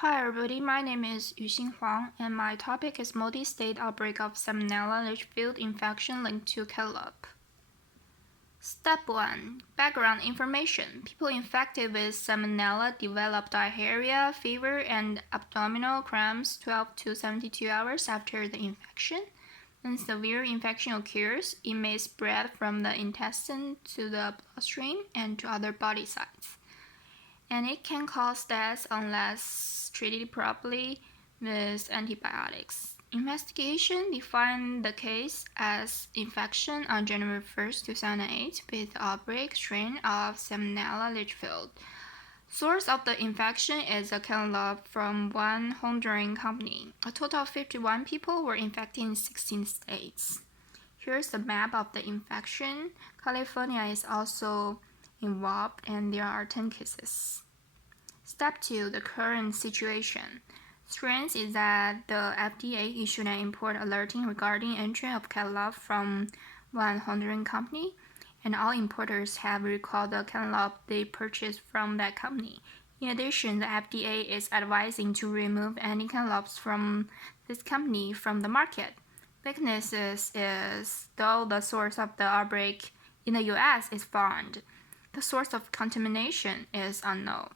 Hi everybody, my name is Yuxin Huang, and my topic is multi-state outbreak of Salmonella Litchfield infection linked to Cantaloupe. Step 1. Background information. People infected with Salmonella develop diarrhea, fever, and abdominal cramps 12 to 72 hours after the infection. When severe infection occurs, it may spread from the intestine to the bloodstream and to other body sites, and it can cause death unless treated properly with antibiotics. Investigation defined the case as infection on January 1, 2008 with the outbreak strain of Salmonella Litchfield. Source of the infection is a Cantaloupe from one Honduran company. A total of 51 people were infected in 16 states. Here's the map of the infection. California is also involved, and there are 10 cases. Step 2. The current situation. Strength is that the FDA issued an import alerting regarding entry of Cantaloupe from one Honduran company, and all importers have recalled the Cantaloupe they purchased from that company. In addition, the FDA is advising to remove any Cantaloupes from this company from the market. Weaknesses is, though the source of the outbreak in the US is found, the source of contamination is unknown.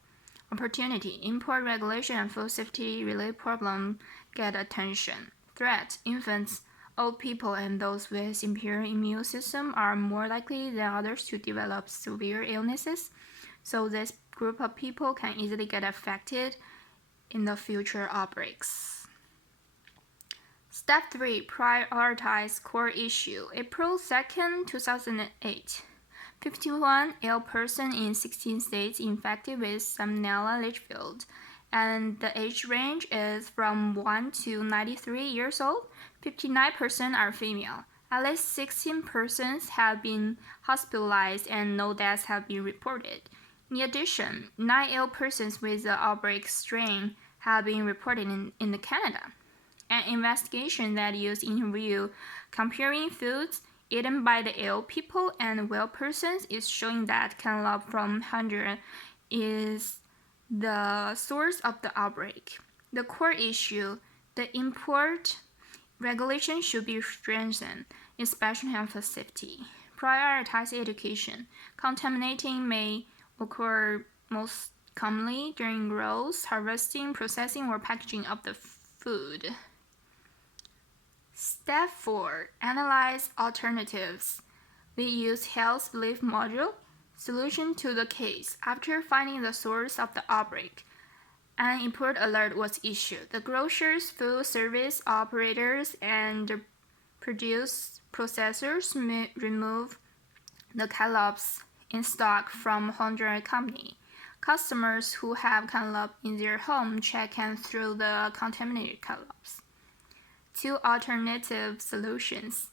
Opportunity. Import regulation and food safety related problems get attention. Threat. Infants, old people, and those with impaired immune system are more likely than others to develop severe illnesses, so this group of people can easily get affected in the future outbreaks. Step 3. Prioritize core issue. April 2nd, 2008. 51 ill persons in 16 states infected with Salmonella Litchfield, and the age range is from 1 to 93 years old. 59% are female. At least 16 persons have been hospitalized and no deaths have been reported. In addition, 9 ill persons with the outbreak strain have been reported in Canada. An investigation that used interview comparing foods eaten by the ill people and well persons is showing that Cantaloupe from Honduras is the source of the outbreak. The core issue, the import regulation should be strengthened, especially on food safety. Prioritize education. Contaminating may occur most commonly during growth, harvesting, processing, or packaging of the food. Step 4. Analyze alternatives. We use health belief module. Solution to the case. After finding the source of the outbreak, an import alert was issued. The grocers, food service operators, and produce processors may remove the Cantaloupes in stock from Honduran company. Customers who have Cantaloupe in their home check and throw the contaminated Cantaloupes. 2 alternative solutions.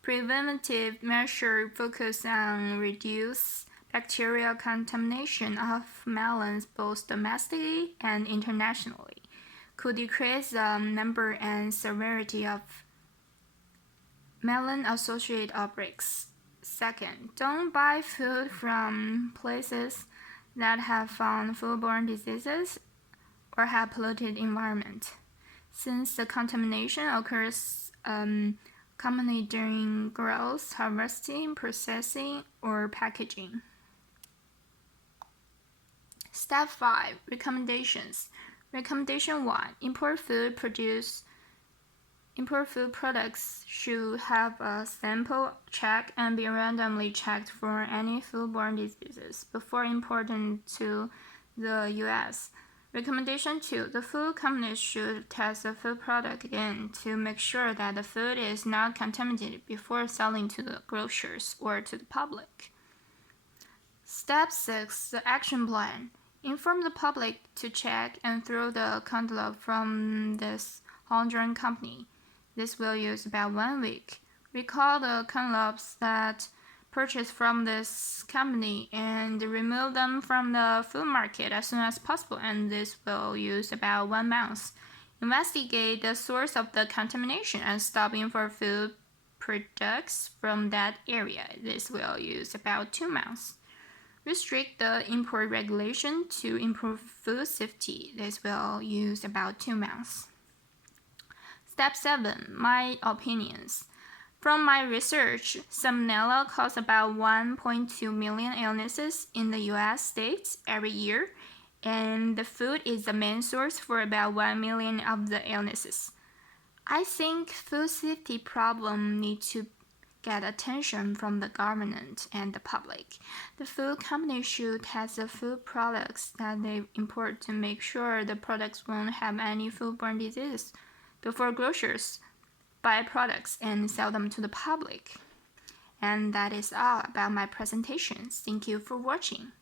Preventive measure focus on reduce bacterial contamination of melons both domestically and internationally. Could decrease the number and severity of melon-associated outbreaks. Second, don't buy food from places that have found foodborne diseases or have polluted environment, since the contamination occurs commonly during growth, harvesting, processing, or packaging. Step 5. Recommendations. Recommendation 1. Import food products should have a sample check and be randomly checked for any foodborne diseases before importing to the US. Recommendation 2. The food companies should test the food product again to make sure that the food is not contaminated before selling to the grocers or to the public. Step 6. The action plan. Inform the public to check and throw the Cantaloupe from this Honduran company. This will use about 1 week. Recall the Cantaloupes that purchase from this company and remove them from the food market as soon as possible, and this will use about 1 month. Investigate the source of the contamination and stop import food products from that area. This will use about 2 months. Restrict the import regulation to improve food safety. This will use about 2 months. Step 7. My opinions. From my research, Salmonella causes about 1.2 million illnesses in the US states every year, and the food is the main source for about 1 million of the illnesses. I think food safety problems need to get attention from the government and the public. The food company should test the food products that they import to make sure the products won't have any foodborne disease before grocers buy products and sell them to the public. And that is all about my presentations. Thank you for watching.